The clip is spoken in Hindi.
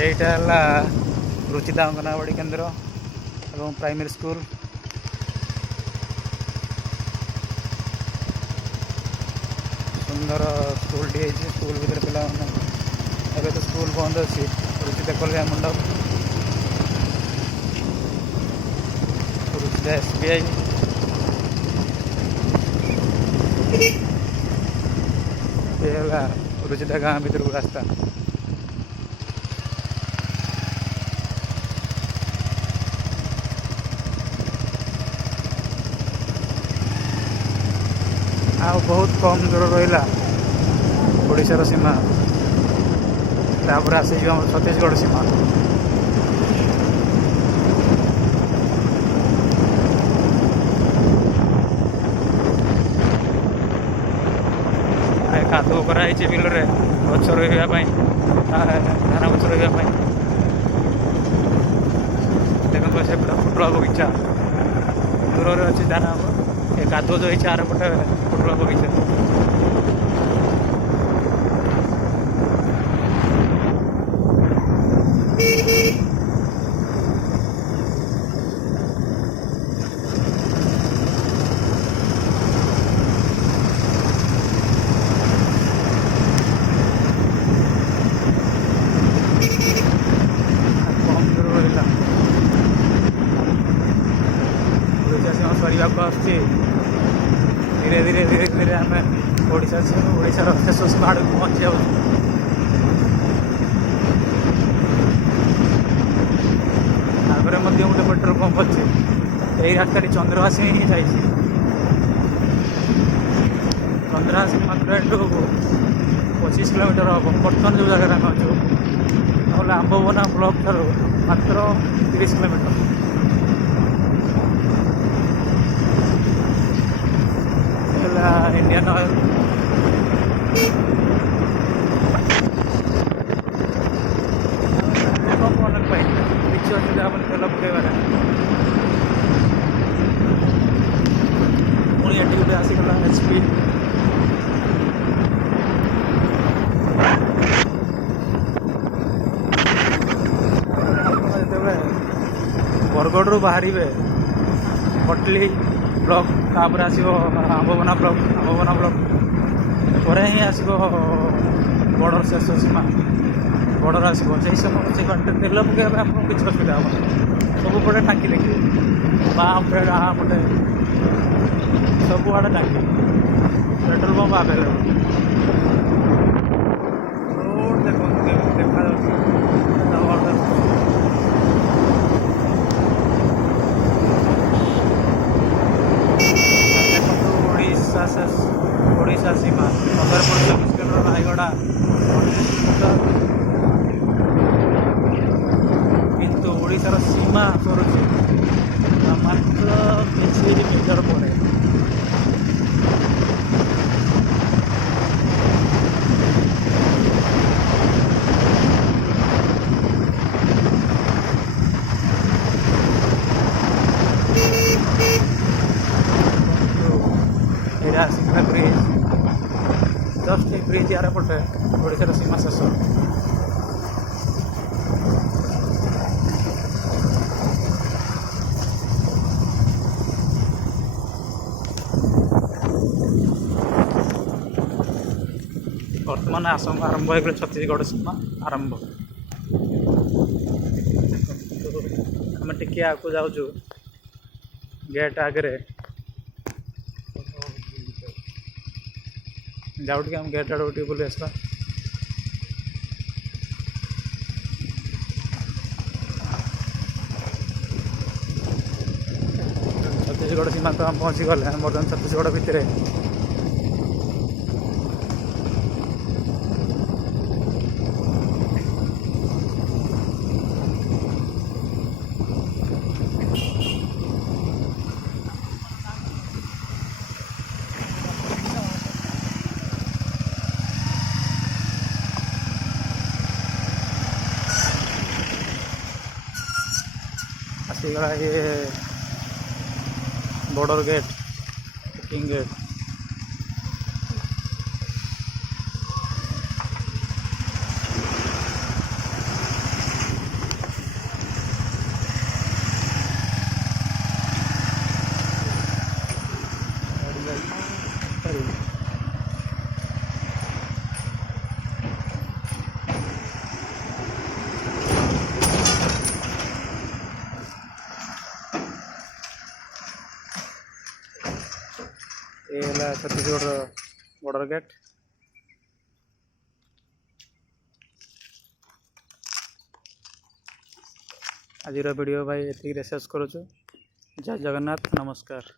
এইটা रुचिता अंगनवाड़ी केन्द्र एवं प्राइमरी स्कूल। सुंदर स्कूल टी स्कूल भीतर पिला एवं तो स्कूल बंद अच्छी रुचिता कल्याण मंडप रुचिता SBI रुचिता गाँव भीतर को रास्ता। आ बहुत कम दूर रहा ओडिशार सीमा तापर आसी छत्तीसगढ़ सीमा। कादु कराई बिल गच रही धान गच रही देखो से फुटुआ बगीचा दूर अच्छी धान कादुଅ जो है आर पटे फुटुआ बगीचा। धीरे धीरे धीरे धीरे आम ओडार शेष सीमा आड़ पहुँची जाऊँ। आगे गोटे पेट्रोल पंप अच्छे यही रास्ता चंद्रहासी ही जाए चंद्रहासी मात्र 25 किलोमीटर हम बर्तमान जो जगह आम अच्छे ना आंबवना ब्लॉक ठार मात्र 30 किलोमीटर। इंडियन ऑयल କିଛି ଅସୁବିଧା ହେବନି ତେଲ ପକାଇବାରେ। ପୁଣି ଏଠି ଗୋଟେ ଆସିଗଲା HP ଯେତେବେଳେ ବରଗଡ଼ରୁ ବାହାରିବେ କଟଲି ब्लॉक तापर आसो आंबवना ब्लॉक पर ही आसो बॉर्डर शेष सीमा बॉर्डर आसो से समय से तेल पकड़ा आपको किसी असुविधा हम सब पटे टाँकी देखिए बाँ पटे डाँ पटे सब आड़े टाँकी पेट्रोल पंप आवेलेबल रोड देखो देखा ओडिशा सीमा 15 किलोमीटर रायगढ़ किंतु ओडिशार सीमा करुचे मात्र किसी मीटर पर ब्रिज जस्ट ब्रिज यार पटे ओडिशार सीमा शेष। बर्तमान आरंभ हो छत्तीसगढ़ सीमा आरंभ आम टे आगे जाऊँ गेट आगे जाऊ टे हम गेट आड़ टे बुले आसवा। छत्तीसगढ़ सीमा तो हम पहुँची गले बर्तमान छत्तीसगढ़ भितर। आसीगला ये बॉर्डर गेट किंग गेट ये है छत्तीसगढ़ बॉर्डर गेट। आज वीडियो भाई ये शेष करुचु। जय जगन्नाथ, नमस्कार।